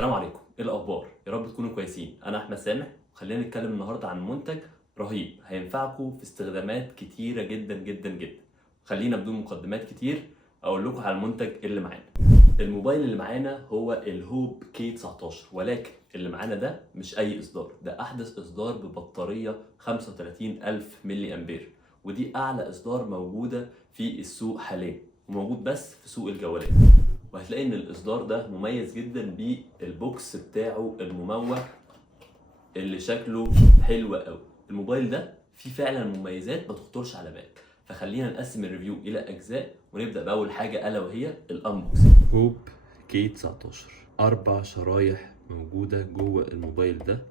السلام عليكم، ايه الاخبار؟ يا رب تكونوا كويسين. انا احمد سامح، وخلينا نتكلم النهارده عن منتج رهيب هينفعكم في استخدامات كتيره جدا جدا جدا. خلينا بدون مقدمات كتير اقول لكم على المنتج اللي معانا. الموبايل اللي معانا هو الهوب كي 19، ولكن اللي معانا ده مش اي اصدار، ده احدث اصدار ببطاريه 35000 ملي امبير، ودي اعلى اصدار موجوده في السوق حاليا، وموجود بس في سوق الجوالات. وهتلاقي ان الاصدار ده مميز جدا بالبوكس بتاعه المموه اللي شكله حلو قوي. الموبايل ده فيه فعلا مميزات ما تخطرش على بالك، فخلينا نقسم الريفيو الى اجزاء، ونبدا باول حاجه الا وهي الانبوكسنج. هوب كي 19 4 شرايح موجوده جوه الموبايل ده،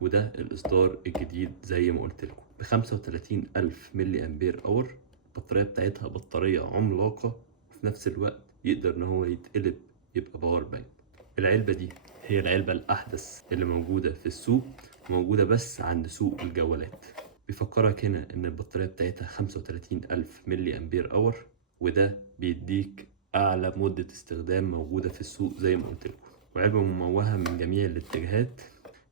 وده الاصدار الجديد زي ما قلت لكم ب 35000 ملي امبير اور. البطاريه بتاعتها بطاريه عملاقه، وفي نفس الوقت يقدر ان هو يتقلب يبقى باور بانك. العلبه دي هي العلبه الاحدث اللي موجوده في السوق، موجوده بس عند سوق الجوالات. بيفكرك هنا ان البطاريه بتاعتها 35000 ملي امبير اور، وده بيديك اعلى مده استخدام موجوده في السوق زي ما قلت لكم. وعلبه مموهه من جميع الاتجاهات.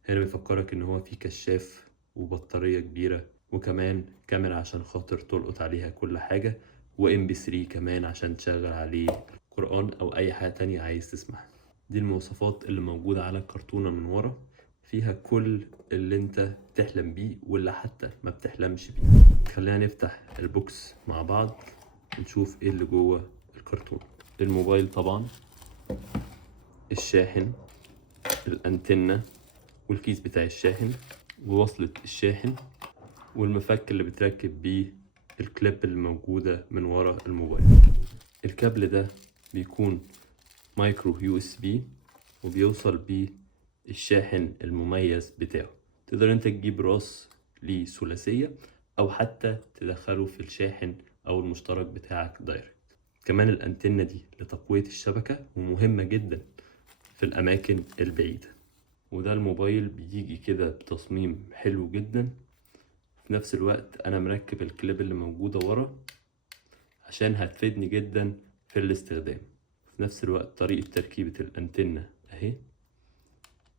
هنا بيفكرك ان هو في كشاف وبطارية كبيرة، وكمان كاميرا عشان خاطر تلقط عليها كل حاجة، وام بي 3 كمان عشان تشغل عليه قرآن او اي حاجة تانية عايز تسمعها. دي المواصفات اللي موجودة على الكرتونة من ورا، فيها كل اللي انت تحلم بيه واللي حتى ما بتحلمش بيه. خلينا نفتح البوكس مع بعض ونشوف ايه اللي جوه الكرتون. الموبايل طبعا، الشاحن، الانتنة، والكيس بتاع الشاحن، ووصلة الشاحن، والمفك اللي بتركب بيه الكليب اللي موجودة من ورا الموبايل. الكابل ده بيكون مايكرو يو اس بي، وبيوصل بيه الشاحن المميز بتاعه. تقدر انت تجيب راس ليه ثلاثية، او حتى تدخله في الشاحن او المشترك بتاعك دايركت. كمان الانتنة دي لتقوية الشبكة، ومهمة جدا في الاماكن البعيدة. وده الموبايل بيجي كده بتصميم حلو جدا. في نفس الوقت انا مركب الكليب اللي موجودة ورا عشان هتفيدني جدا في الاستخدام. في نفس الوقت طريقة تركيبة الانتنة اهي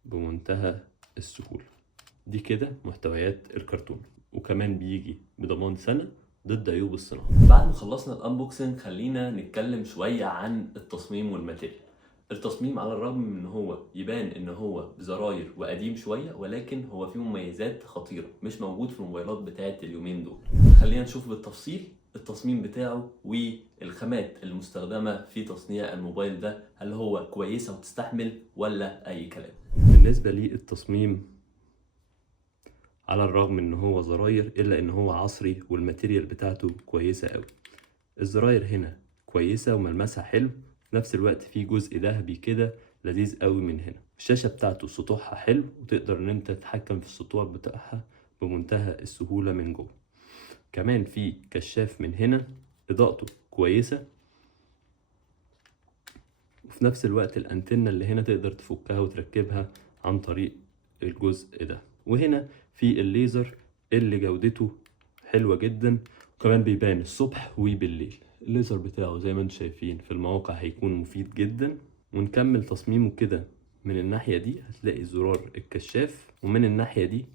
بمنتهى السهولة. دي كده محتويات الكرتون، وكمان بيجي بضمان سنة ضد عيوب الصناعة. بعد ما خلصنا الانبوكسنج خلينا نتكلم شوية عن التصميم والماتيريال. التصميم على الرغم من ان هو يبان ان هو بزراير وقديم شوية، ولكن هو فيه مميزات خطيرة مش موجود في الموبايلات بتاعت اليومين دول. خلينا نشوف بالتفصيل التصميم بتاعه والخامات المستخدمة في تصنيع الموبايل ده، هل هو كويسة وتستحمل ولا اي كلام. بالنسبة للتصميم، على الرغم ان هو زراير الا ان هو عصري، والماتيريال بتاعته كويسة قوي. الزراير هنا كويسة وملمسها حلو، في نفس الوقت في جزء ذهبي كده لذيذ قوي من هنا. الشاشة بتاعته سطوحها حلو، وتقدر ان انت تتحكم في السطوع بتاعها بمنتهى السهولة من جوه. كمان في كشاف من هنا، اضاءته كويسة، وفي نفس الوقت الانتنة اللي هنا تقدر تفكها وتركبها عن طريق الجزء ده. وهنا في الليزر اللي جودته حلوة جدا، وكمان بيبان الصبح وبالليل. الليزر بتاعه زي ما انتم شايفين في المواقع هيكون مفيد جدا. ونكمل تصميمه كده، من الناحية دي هتلاقي زرار الكشاف، ومن الناحية دي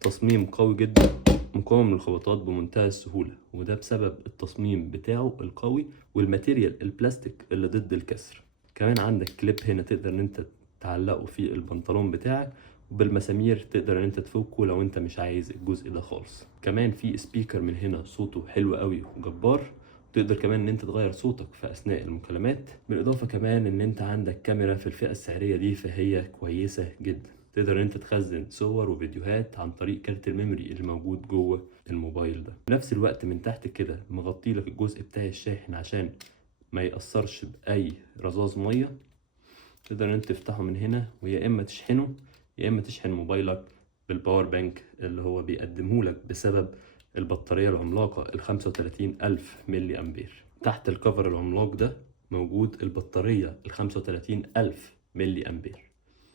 تصميم قوي جدا مقاوم للخبطات بمنتهى السهولة، وده بسبب التصميم بتاعه القوي والماتيريال البلاستيك اللي ضد الكسر. كمان عندك كليب هنا تقدر ان انت تعلقه في البنطلون بتاعك، وبالمسامير تقدر ان انت تفكه لو انت مش عايز الجزء ده خالص. كمان في سبيكر من هنا صوته حلو قوي وجبار، تقدر كمان ان انت تغير صوتك في اثناء المكالمات. بالاضافة كمان ان انت عندك كاميرا في الفئة السعرية دي، فهي كويسة جدا. تقدر ان انت تخزن صور وفيديوهات عن طريق كارت الميموري اللي موجود جوه الموبايل ده. في نفس الوقت من تحت كده مغطي لك الجزء بتاع الشاحن عشان ما يأثرش بأي رذاذ مية. تقدر ان انت تفتحه من هنا، ويا اما تشحنه يا اما تشحن موبايلك بالباور بانك اللي هو بيقدمه لك بسبب البطارية العملاقة ال 35000 ملي امبير. تحت الكفر العملاق ده موجود البطارية ال 35000 ملي امبير.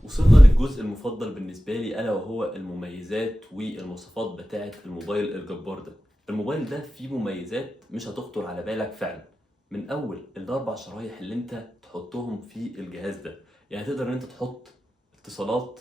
وصلنا للجزء المفضل بالنسبة لي، ألا وهو المميزات والمواصفات بتاعة الموبايل الجبار ده. الموبايل ده فيه مميزات مش هتخطر على بالك فعلا. من أول الأربع شرايح اللي أنت تحطهم في الجهاز ده، يعني تقدر ان انت تحط اتصالات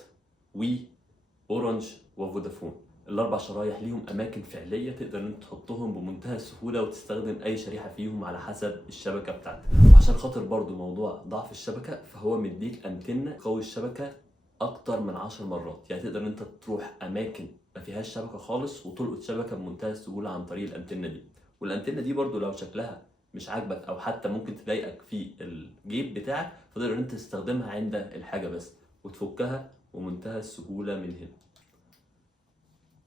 اورنج وفودافون، الاربع شرايح ليهم اماكن فعليه تقدر ان انت تحطهم بمنتهى السهوله وتستخدم اي شريحه فيهم على حسب الشبكه بتاعتك. وعشان خاطر برضو موضوع ضعف الشبكه فهو مديك انتنه قوي الشبكه اكتر من 10 مرات، يعني تقدر ان انت تروح اماكن ما فيهاش شبكه خالص وتلقط شبكه بمنتهى السهوله عن طريق الانتنه دي. والانتنه دي برضو لو شكلها مش عاجبك او حتى ممكن تضايقك في الجيب بتاعك فتقدر ان انت تستخدمها عند الحاجه بس وتفكها بمنتهى السهوله من هنا.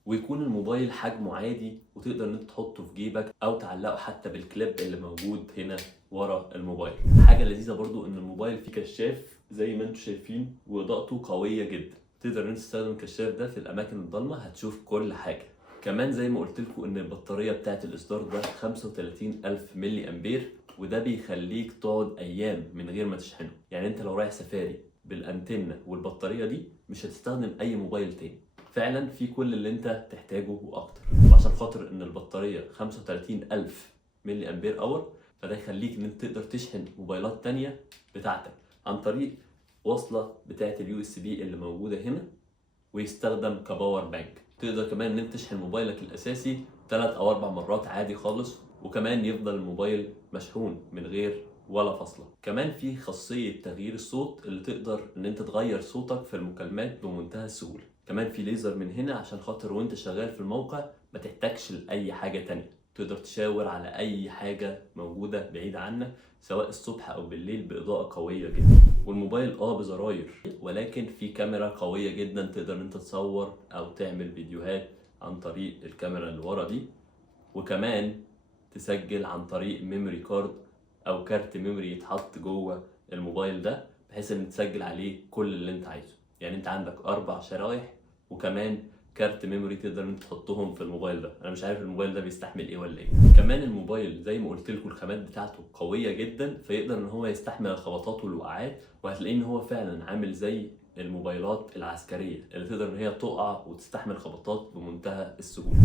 ويكون الموبايل حجمه عادي وتقدر ان انت تحطه في جيبك او تعلقه حتى بالكليب اللي موجود هنا ورا الموبايل. حاجه لذيذه برضو ان الموبايل فيه كشاف زي ما انتم شايفين واضاءته قويه جدا، تقدر ان انت تستخدم الكشاف ده في الاماكن الضلمه هتشوف كل حاجه. كمان زي ما قلت لكم ان البطاريه بتاعت الاصدار ده 35000 ملي امبير، وده بيخليك تقعد ايام من غير ما تشحنه. يعني انت لو رايح سفاري بالانتنه والبطاريه دي مش هتستخدم اي موبايل تاني، فعلا في كل اللي انت تحتاجه واكتر. وعشان خاطر ان البطاريه 35000 ملي امبير اور فده يخليك ان انت تقدر تشحن موبايلات تانية بتاعتك عن طريق وصله بتاعه اليو اس بي اللي موجوده هنا، ويستخدم كباور بانك. تقدر كمان ان انت تشحن موبايلك الاساسي 3 أو 4 مرات عادي خالص، وكمان يفضل الموبايل مشحون من غير ولا فاصله. كمان في خاصيه تغيير الصوت اللي تقدر ان انت تغير صوتك في المكالمات بمنتهى السهوله. كمان في ليزر من هنا عشان خاطر وانت شغال في الموقع ما تحتاجش لاي حاجه تانية، تقدر تشاور على اي حاجه موجوده بعيد عنك سواء الصبح او بالليل باضاءه قويه جدا. والموبايل بزراير ولكن في كاميرا قويه جدا تقدر ان انت تصور او تعمل فيديوهات عن طريق الكاميرا اللي ورا دي، وكمان تسجل عن طريق ميموري كارد او كارت ميموري يتحط جوه الموبايل ده بحيث ان تسجل عليه كل اللي انت عايزه. يعني انت عندك 4 شرايح وكمان كارت ميموري تقدر انت تحطهم في الموبايل ده. انا مش عارف الموبايل ده بيستحمل ايه ولا ايه. كمان الموبايل زي ما قلت لكم الخامات بتاعته قويه جدا فيقدر ان هو يستحمل الخبطات والوقعات، وهتلاقيه ان هو فعلا عامل زي الموبايلات العسكريه اللي تقدر ان هي تقع وتستحمل خبطات بمنتهى السهوله.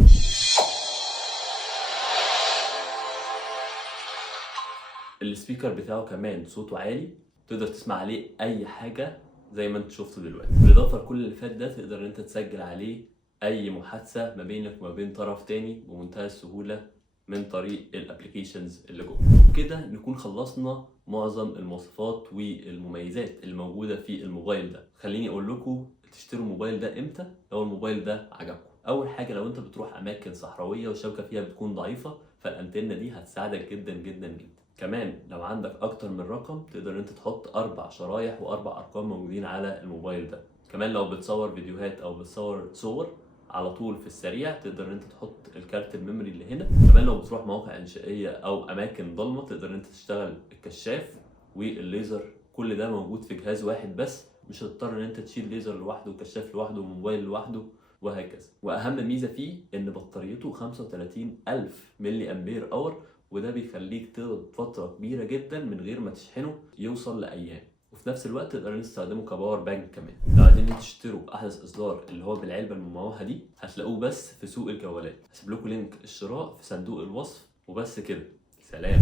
السبيكر بتاعه كمان صوته عالي تقدر تسمع عليه اي حاجه زي ما انت شفته دلوقتي. بالاضافه لكل اللي فات ده تقدر ان انت تسجل عليه اي محادثه ما بينك وما بين طرف تاني بمنتهى السهوله من طريق الابلكيشنز اللي جوه. وبكده نكون خلصنا معظم المواصفات والمميزات الموجوده في الموبايل ده. خليني اقول لكم تشتروا الموبايل ده امتى لو الموبايل ده عجبكم. اول حاجه لو انت بتروح اماكن صحراويه والشبكه فيها بتكون ضعيفه فالانتنه دي هتساعدك جدا جدا جدا. كمان لو عندك اكتر من رقم تقدر انت تحط 4 شرايح و4 ارقام موجودين على الموبايل ده. كمان لو بتصور فيديوهات او بتصور صور على طول في السريع تقدر انت تحط الكارت الميموري اللي هنا. كمان لو بتروح مواقع انشائيه او اماكن ضلمه تقدر انت تشتغل الكشاف والليزر، كل ده موجود في جهاز واحد بس، مش هتضطر ان انت تشيل ليزر لوحده وكشاف لوحده وموبايل لوحده وهكذا. واهم ميزه فيه ان بطاريته 35000 ملي امبير اور، وده بيخليك تقعد فتره كبيره جدا من غير ما تشحنه يوصل لايام. وفي نفس الوقت تقدر تستخدمه كباور بانك. كمان لو عايزين تشتروا احدث اصدار اللي هو بالعلبه المموهه دي هتلاقوه بس في سوق الجوالات. هسيب لكم لينك الشراء في صندوق الوصف. وبس كده، سلام.